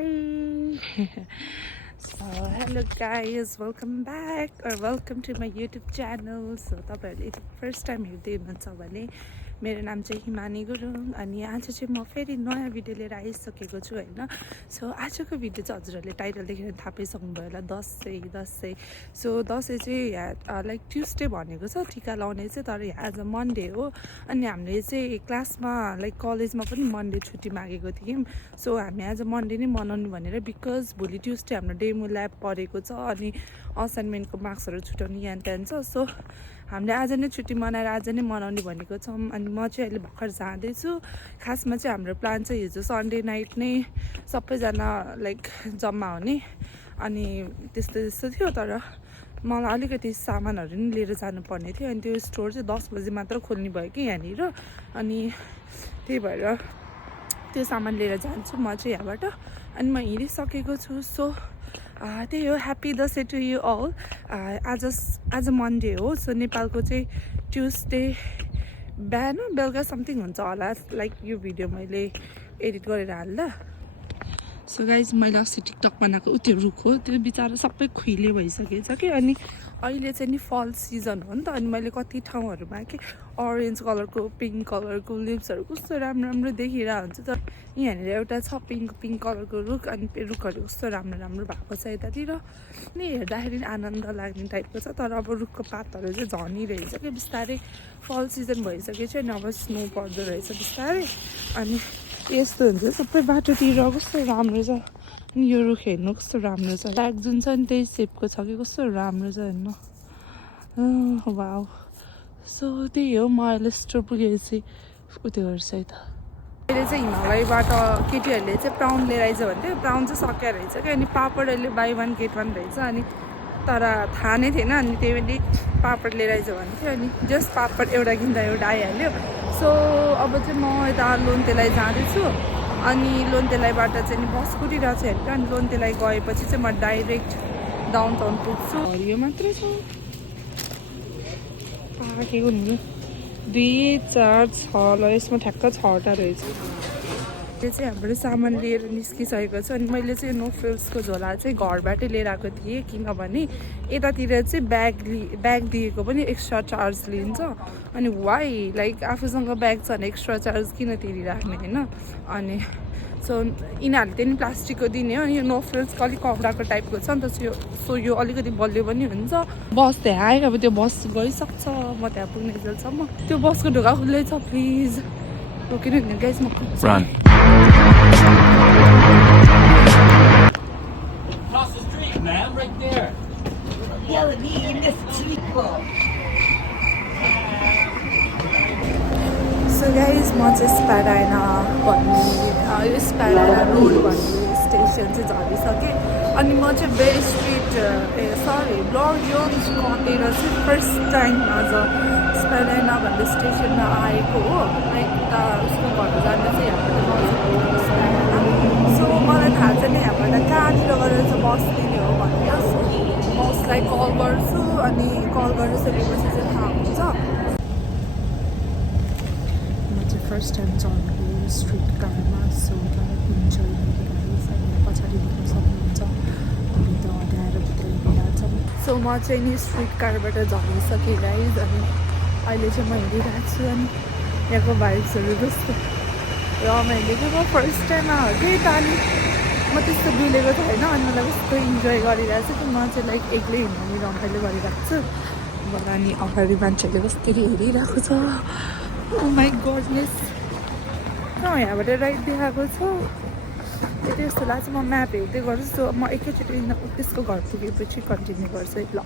Hi. So hello guys, welcome back or welcome to my YouTube channel. So तपाईहरुले first time हेर्दै हुनुहुन्छ भने मेरो नाम चाहिँ हिमानी गुरुङ अनि आज चाहिँ म फेरि नयाँ भिडियो लिएर आइसकेको छु हैन। सो आजको भिडियो चाहिँ हजुरहरुले टाइटल देखेर थाहा पाइसक्नुभयो होला दशैं। सो दशैं चाहिँ लाइक ट्युसडे भनेको छ टिका लाउने चाहिँ, तर आज मन्डे हो अनि हामीले चाहिँ क्लासमा लाइक कलेजमा पनि मन्डे छुट्टी मागेको थियौँ। सो हामी आज मन्डे नै मनाउनु भनेर, बिकज भोलि ट्युसडे हाम्रो डेमो ल्याब परेको छ अनि असाइनमेन्टको मार्क्सहरू छुटाउने यहाँ त्यहाँ छ। सो हामीले आज नै छुट्टी मनाएर आज नै मनाउने भनेको छौँ अनि म चाहिँ अहिले भर्खर जाँदैछु। खासमा चाहिँ हाम्रो प्लान चाहिँ हिजो सन्डे नाइट नै सबैजना लाइक जम्मा हुने अनि त्यस्तो थियो, तर मलाई अलिकति सामानहरू नि लिएर जानुपर्ने थियो अनि त्यो स्टोर चाहिँ 10 बजी मात्र खोल्ने भयो कि यहाँनिर, अनि त्यही भएर त्यो सामान लिएर जान्छु म चाहिँ यहाँबाट अनि म हिँडिसकेको छु। सो त्यही हो, happy Dashain to you all. आज मन्डे हो, सो नेपालको चाहिँ ट्युसडे बिहान बेलुका समथिङ हुन्छ होला, लाइक यो भिडियो मैले एडिट गरेर हाल्दा। सो गाइज मैले अस्ति टिकटक बनाएको त्यो रुख हो, त्यो बिचरा सबै खुइले भइसकेछ कि, अनि अहिले चाहिँ नि फल सिजन हो नि त, अनि मैले कति ठाउँहरूमा कि अरेन्ज कलरको पिङ्क कलरको लिप्सहरू कस्तो राम्रो राम्रो देखिरहेको हुन्छ। तर यहाँनिर एउटा छ पिङ्क कलरको रुख अनि रुखहरू कस्तो राम्रो राम्रो भएको छ यतातिर, नि हेर्दाखेरि आनन्द लाग्ने टाइपको छ। तर अब रुखको पातहरू चाहिँ झनिरहेछ कि बिस्तारै, फल सिजन भइसकेछ अनि अब स्नो पर्दो रहेछ बिस्तारै, अनि यस्तो हुन्छ सबै बाटोतिर कस्तो राम्रो छ। अनि यो रुख हेर्नु कस्तो राम्रो छ, ब्याग जुन छ नि त्यही सेपको छ कि कस्तो राम्रो छ हेर्नु, वाउ। सो त्यही हो, म अहिले स्टोर पुगेपछि उत्यो गर्छ है त। अहिले चाहिँ हिमालयबाट केटीहरूले चाहिँ प्राउन लिएर आइज भन्थ्यो, प्राउन चाहिँ सकिया रहेछ कि, अनि पापड अहिले बाई 1 गेट 1 रहेछ, अनि तर थाहा नै थिएन अनि त्यही पनि पापड लिएर आइज भन्थ्यो, अनि जस्ट पापड एउटा किन्दा एउटा आइहाल्यो। सो अब चाहिँ म यता लोन्तेलाई जाँदैछु अनि लोन्तेलाईबाट चाहिँ बस कुदिरहेको छ हेरेर, अनि लोन्तेलाई गएपछि चाहिँ म डाइरेक्ट डाउन टाउन पुग्छु। हरियो मात्रै छ, पाकेको हुनु 2 4 6 ल, यसमा ठ्याक्क 6वटा रहेछ। त्यो चाहिँ हाम्रो सामान लिएर निस्किसकेको छ अनि मैले चाहिँ नो फ्रिल्सको झोला चाहिँ घरबाटै लिएर आएको थिएँ, किनभने यतातिर चाहिँ ब्याग दिएको पनि एक्स्ट्रा चार्ज लिन्छ, अनि वाइ लाइक आफूसँग ब्याग छ भने एक्स्ट्रा चार्ज किन तिरिराख्ने होइन। अनि सो यिनीहरूले त्यही प्लास्टिकको दिने हो, अनि यो नो फ्रिल्सको अलिक कपडाको टाइपको छ नि त, सो यो अलिकति बलियो पनि हुन्छ। बस त्यहाँ आयो, अब त्यो बस गइसक्छ, म त्यहाँ पुग्ने जेलसम्म। त्यो बसको ढोका खुल्लै छ, प्लिज रोकिनु हुने गाइस, म पुग्छु। Across the street, man, right there. Yelling me in this street ball. So guys म चाहिँ स्प्याडाइना भन्ने यो स्प्याडाइना रोड भन्ने स्टेसन चाहिँ झरिसकेँ अनि म चाहिँ बेरी स्ट्रिट लर्ड जोन्स कटेर चाहिँ फर्स्ट टाइम आज स्प्याडाइना भन्ने स्टेसनमा आएको हो। लाइक उसको घर जाँदा चाहिँ यहाँबाट स्प्याडाइना। सो मलाई थाहा छैन यहाँबाट कहाँनिर गरेर चाहिँ बस लिने हो भनेर, सो म उसलाई कल गर्छु अनि कल गरेर सोधेपछि चाहिँ थाहा हुन्छ। फर्स्ट टाइम चढ्नु स्ट्रिट कारमा, सो हुन्छ पछाडि देख्न सक्नुहुन्छ हामी त अँध्याएर भित्र हिँडिरहेको छौँ। सो म चाहिँ नि स्ट्रिट कारबाट झरिसकेँ गाइज, अनि अहिले चाहिँ म हिँडिरहेको छु अनि यहाँको भाइब्सहरू कस्तो रमाइलो थियो। म फर्स्ट टाइम आएको थिएँ त अनि म त्यस्तो डुलेको थिएन, अनि मलाई कस्तो इन्जोय गरिरहेको छु कि म चाहिँ लाइक एक्लै हिँड्नु रमाइलो गरिरहेको छु। अनि अगाडि मान्छेहरूले कस्तरी हेरिरहेको छ, ओ माई गडनेस। यहाँबाट राइट देखाएको छ यति जस्तो लाग्छ, म म्याप हेर्दै गर्छु। सो म एकैचोटि त्यसको घर पुगेपछि कन्टिन्यू गर्छु है। ल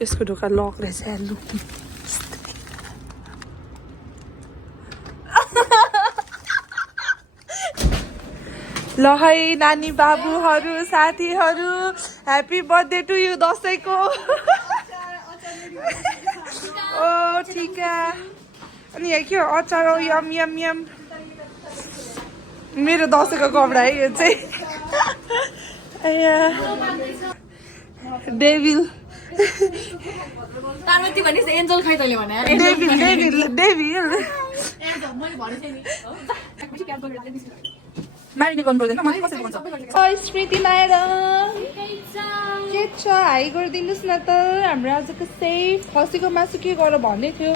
यसको ढोका लक रहेछ लु। ल है नानी बाबुहरू साथीहरू, ह्याप्पी बर्थडे टु यु दसैँको। ओ ठिक अनि यहाँ के हो अचार हो, यम यम यम। मेरो दसैँको कपडा है यो चाहिँ, डेभिल एन्जल खाइ तैँले भने डेभिल डेभिल डेभिल। मारिने गर्नु पर्दैन मलाई कसरी भन्छ स्मृति म्याडम के छ हाई गरिदिनुहोस् न त हाम्रो आजको सेफ खसीको मासु के गर भन्दै थियो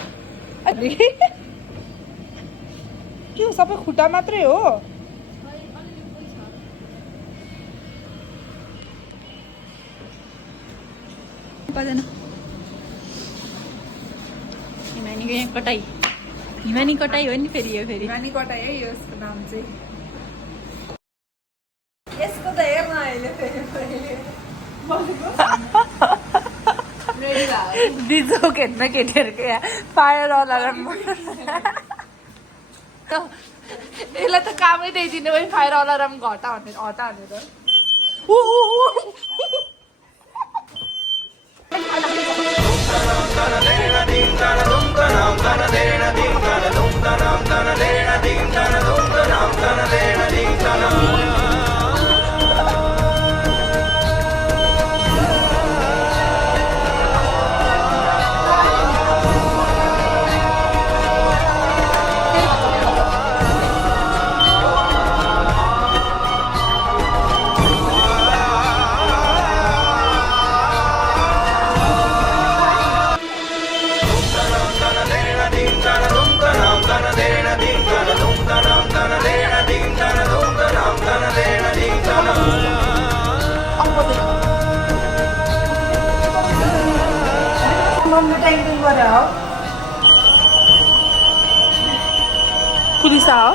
के हो सबै खुट्टा मात्रै हो हिमानीको यहाँ कटाई हिमानी कटाई हो नि फेरि यो फेरि हिमानी कटाई है यसको नाम चाहिँ यसको त हेर्न अहिले दिजो खेल्न केटीहरूको यहाँ फायर अलार्म यसलाई त कामै दिइदिनु भयो फायर अलार्म घटा भनेर हटा भनेर पुलिस आओ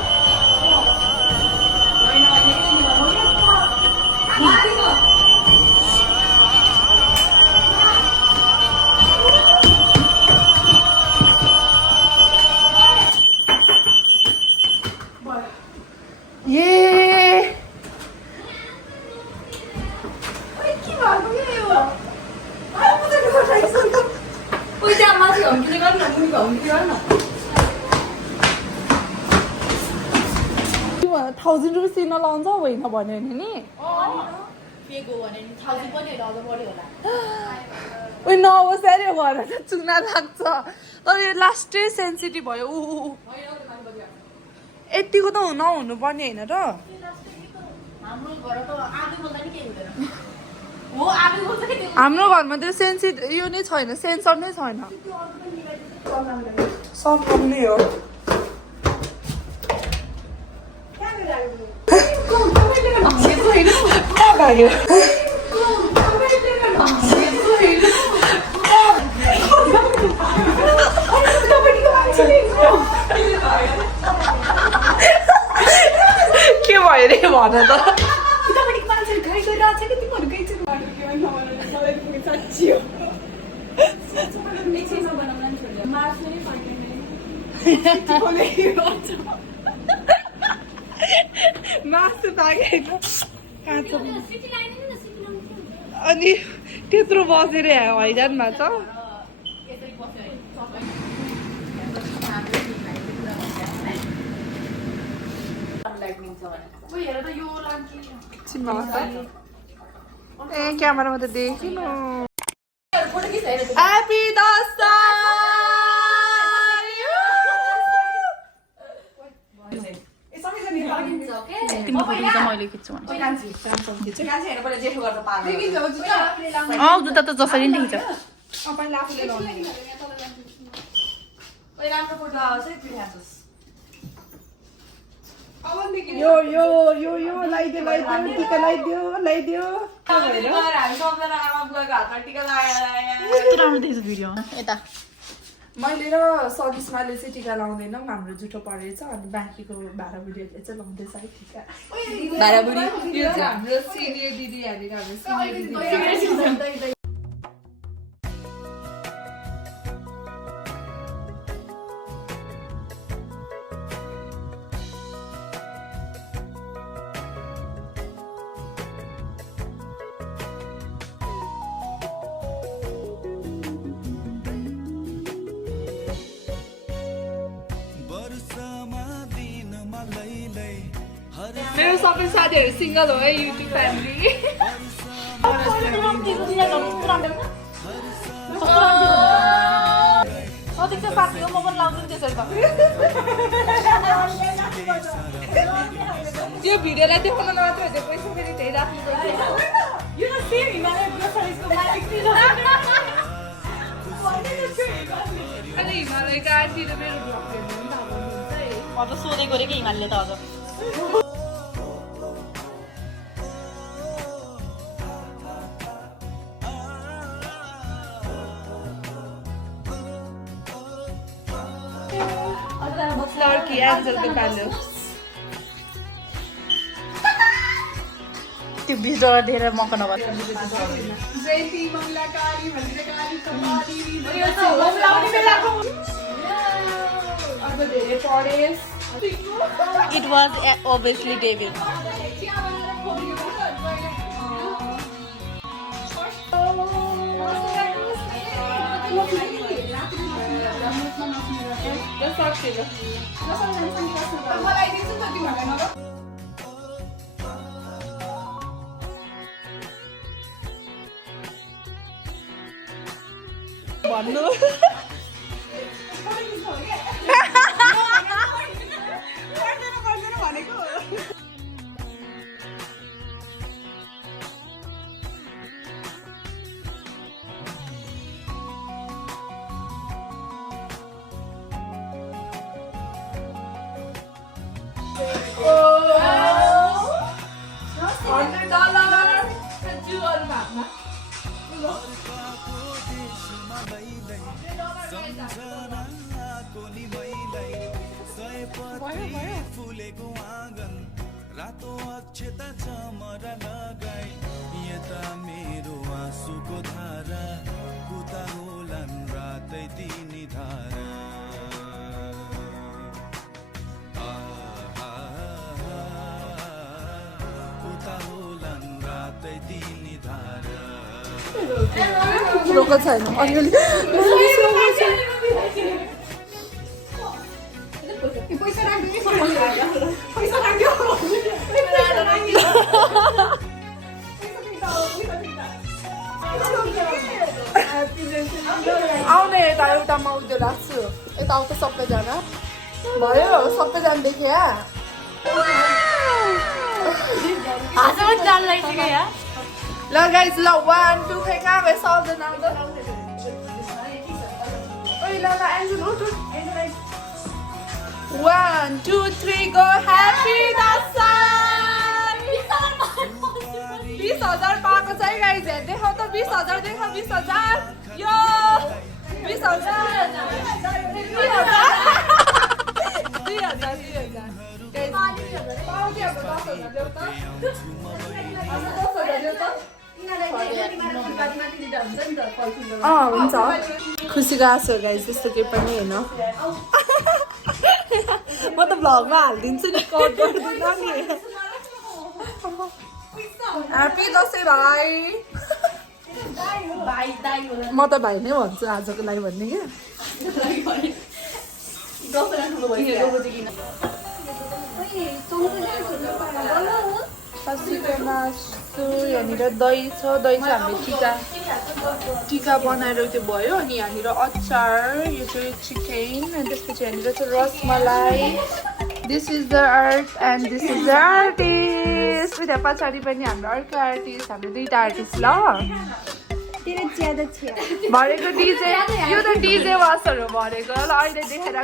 ₹1000 दिन लाउँछ होइन भन्यो नि उयो नहोस् अरे भएर त चुना लाग्छ तर यो लास्टै सेन्सिटिभ भयो यतिको त नहुनु पर्ने होइन र हाम्रो घरमा त्यो सेन्सिटिभ यो नै छैन सेन्सर नै छैन सब नै हो के भयो रे भन त मासु पाकेको अनि त्यत्रो बसेर हैरानमा छ ए क्यामेरामा त देखिनु ह्यापी मैले खिच्छु जुत्ता त जसरी नि खिच यो यो यो यो लगाइदियो टिका लगाइदियो भिडियो यता मैले र सदिस्माले चाहिँ टिका लाउँदैनौँ हाम्रो जुठो परेछ अनि बाँकीको भाडा बुढीहरूले चाहिँ लाउँदैछ है टिका भाडा बुढी यो चाहिँ हाम्रो सिनियर दिदी हामी मेरो सबै साथीहरू सिङ्गल हो है युट्युब फ्यामिली साथी हो म पनि लाउँछु त्यसरी त त्यो भिडियोलाई देखाउन मात्रै हुन्छ पैसा फेरि त्यही राख्नुपर्छ अनि हिमालयको आन्टी र मेरो भ्लग हेर्नु पनि थाहा भन्नुहुन्छ है अब सोधेको रे कि हिमालले त अझ लड्की एन्जलको पालो त्यो 20 डलर दिएर मको नभए It was obviously David. भन्नु फुलेको आँगन रातो अक्षता चमरा लगाई यता मेरो आँसुको धारा उता होलान् रातै तिनी धारा उता होलान् रातै तिनी धारा रोको छैन अलिअलि आउने यता एउटा म उयो राख्छु यता आउँछ सबैजना भयो सबैजना देख्यो ल गाइज ल 1 2 खै कहाँ गयो सबजना आउँदा ओइ ल एन्जल उठ 1 2 3 go happy Dashain 20,000 पाएको छ है गाइज देखाउ त 20,000 देखाउ 20,000 यो 20,000 हुन्छ खुसीको आँसु गाइज त्यस्तो केही पनि होइन म त भ्लगमा हालिदिन्छु नि कट गर्दिनँ नि ह्याप्पी दसैँ भाइ म त भाइ नै भन्छु आजको लागि भन्ने क्या खसीको मासु यहाँनिर दही छ दही चाहिँ हामीले टिका बनाएर त्यो भयो अनि यहाँनिर अचार यो चाहिँ चिकन अनि त्यसपछि यहाँनिर चाहिँ rasmalai this is the art and this is the artist उता पछाडि पनि हाम्रो अर्को आर्टिस्ट हाम्रो दुईवटा आर्टिस्ट ल भरेको डिजे यो त डिजे वासर हो भरेको ल अहिले देखेर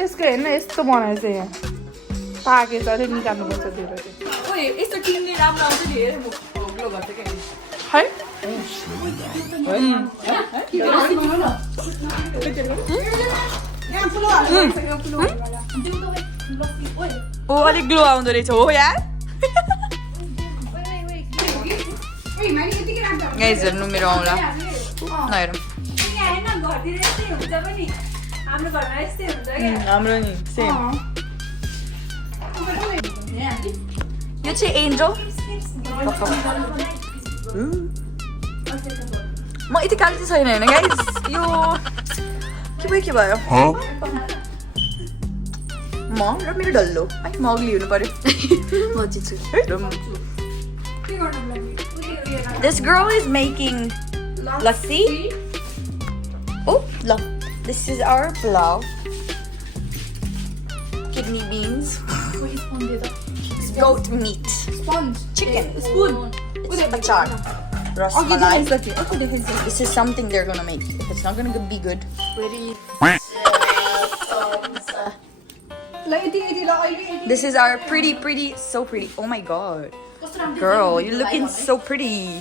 यसको हेर्न यस्तो बनाएछ यहाँ पाकेछ अरे निकाल्नुपर्छ त्यो है ओ अलिक ग्लो आउँदो रहेछ हो यार गाइज हेर्नु मेरो आउँला नहेर हाम्रो नि सेम यो चाहिँ एन्जल म यति काली चाहिँ छैन होइन गाइज यो के भयो म र मेरो डल्लो है म अग्ली हुनु पर्यो म जित्छु This girl is making lassi. Oh, look. This is our pulao. kidney beans. Goat meat. Chicken. Spoon. It's achar. Ras malai. This is something they're gonna make. If it's not gonna be good. This is our pretty, so pretty. Oh my god. Girl, you're looking so pretty.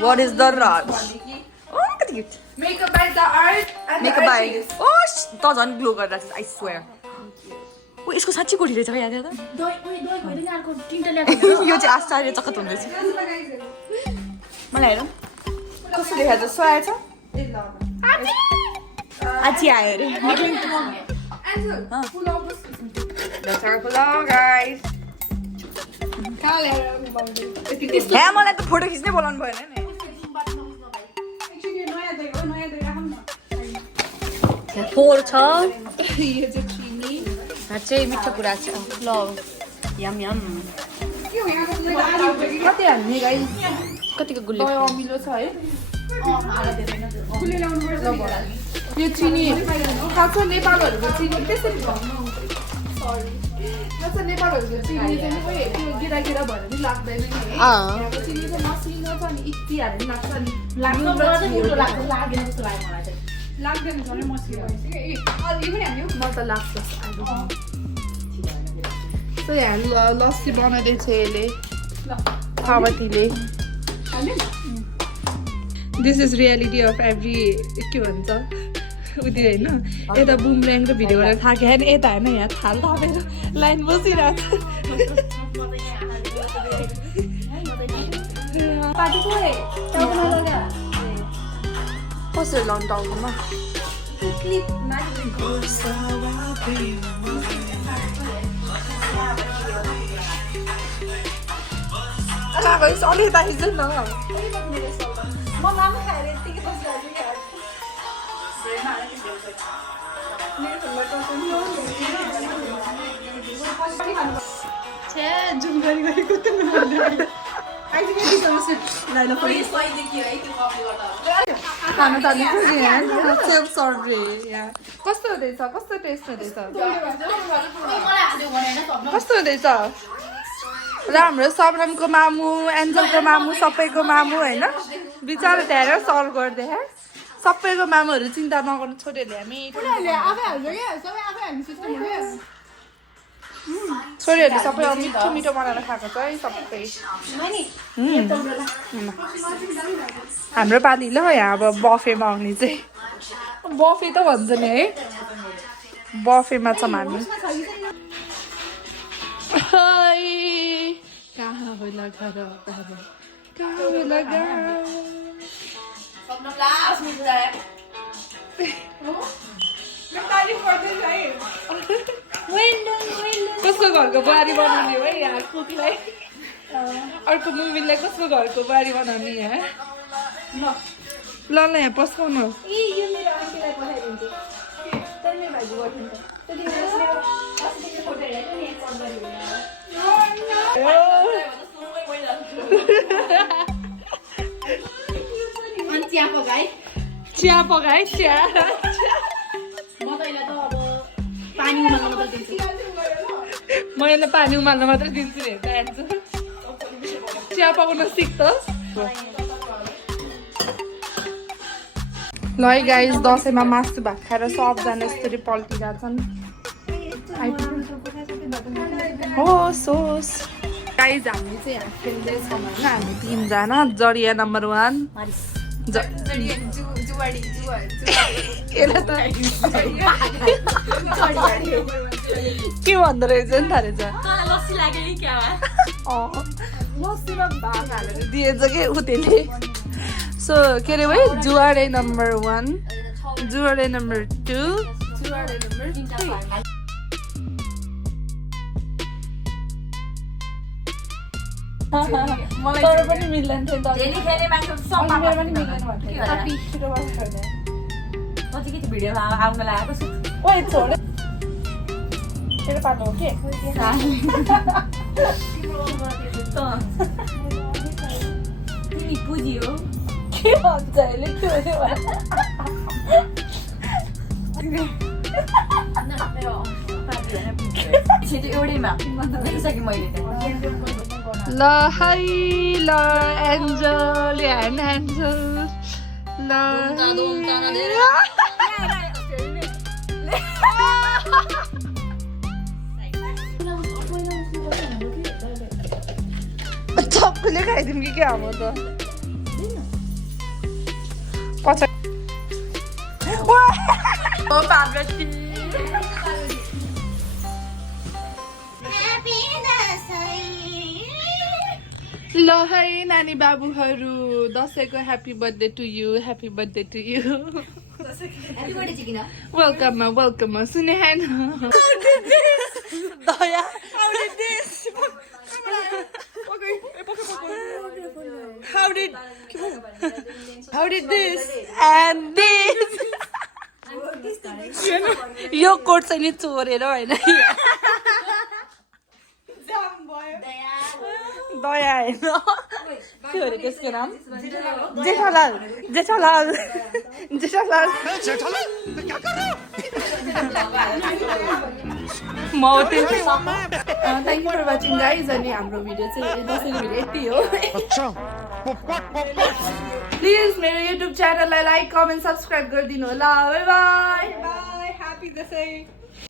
What is the rush? Oh, look at you. Makeup by the art and Make a buy. Oh, doesn't glow good, I swear. Wait, इसको साँच्चै कोठी रहेछ याद याद यो चाहिँ आश्चर्यचकित हुँदैछ मलाई हेरौँ कस्तो देखा जस्तो आएछ आची आयो अरे That's our vlog, guys. यहाँ मलाई त फोटो खिच्नै बोलाउनु भएन नि फोर छ साँच्चै मिठो कुरा छ ल यम यम कति हाल्ने गाई कतिको गुल्ले अमिलो छ है यो चिनी थाहा छ नेपालहरूको चिनी त्यसरी नेपालहरूको चिनी चाहिँ त्यो गिरा गिरा भएर पनि लाग्दैन नि यहाँको चिनी चाहिँ मसिनो छ अनि इक्ति हाल्नु लाग्छ नि लाग्दैन झन् मसिनो म त लाग्छ यहाँ लस्सी बनाउँदैछ यसले पार्वतीले this is reality of every के भन्छ उयो होइन यता बुमऱ्याङ र भिडियो गरेर थाक्यो होइन यता होइन यहाँ थाल थापेर लाइन बसिरहेको छ कसरी लाउनु टाउकोमा अलिक दाइज न खाना थाल्नु सेल्फ सर्भे कस्तो हुँदैछ कस्तो टेस्ट हुँदैछ कस्तो हुँदैछ र हाम्रो सबरमको मामु एन्जलको मामु सबैको मामु होइन बिचरा त्यहाँ सर्भ गर्दै सबैको मामुहरू चिन्ता नगर्नु छोरीहरूले हामी छोरीहरूले सबै मिठो मिठो बनाएर खाएको छ है सबै हाम्रो पालि ल यहाँ अब बफेमा आउने चाहिँ बफे त भन्छ नि है बफेमा छौँ हामी कहाँ होला घर कहाँ होला कसको घरको बुहारी बनाउने हो यहाँ कुकलाई अर्को मुमिनलाई कसको घरको बुहारी बनाउने यहाँ ल ल यहाँ पस्काउनु चिया पकाए चिया म यसलाई पानी उमाल्न मात्रै दिन्छु नि हेर्दा चिया पकाउन सिक्छस् ल है गाइस दसैँमा मासु भात खाएर सबजना यसरी पल्टिरहेछन् हो सोस गाइस हामी चाहिँ यहाँ खेल्दैछौँ होइन हामी तिनजना जडिया नम्बर 1 के भन्दो रहेछ नि थाहा रहेछ लस्सीमा भात हालेर दिएछ कि ऊ त्यसले सो के अरे भाइ जुवाडे नम्बर 1 जुवाडे नम्बर 2 जुवाडे नम्बर 3 मलाई तर पनि मिल्दैन थियो त डेली खेल्ने मान्छे सम्म पनि मिल्दैन भन्थ्यो कति छिटो गर्छ पछि के भिडियोमा आउन लागेको छु ओइ छोड तेरो पाटो हो के तिमी बुझियो के भन्छ अहिले त्यो मेरो बस्ने त्यो एउटैमा देखिसकेँ मैले ल है ल एन्जल ह्यान्ड एन्जल ल सबैले खाइदिउँ कि क्या म त पछाडि ओ पार्वती ल है नानी बाबुहरू दसैँको happy birthday to you happy birthday to you वेलकममा वेलकममा सुने हैन दया How did this and this यो कोट चाहिँ चोरेर हैन दया हैन के हो रे त्यसको नाम जेठालाल जेठालाल जेठालाल क्या कर रहे हो thank you for watching guys अनि हाम्रो भिडियो चाहिँ दसैँको भिडियो यति हो प्लिज मेरो युट्युब च्यानललाई लाइक कमेन्ट सब्सक्राइब गरिदिनु होला बाई बाई ह्यापी दसैँ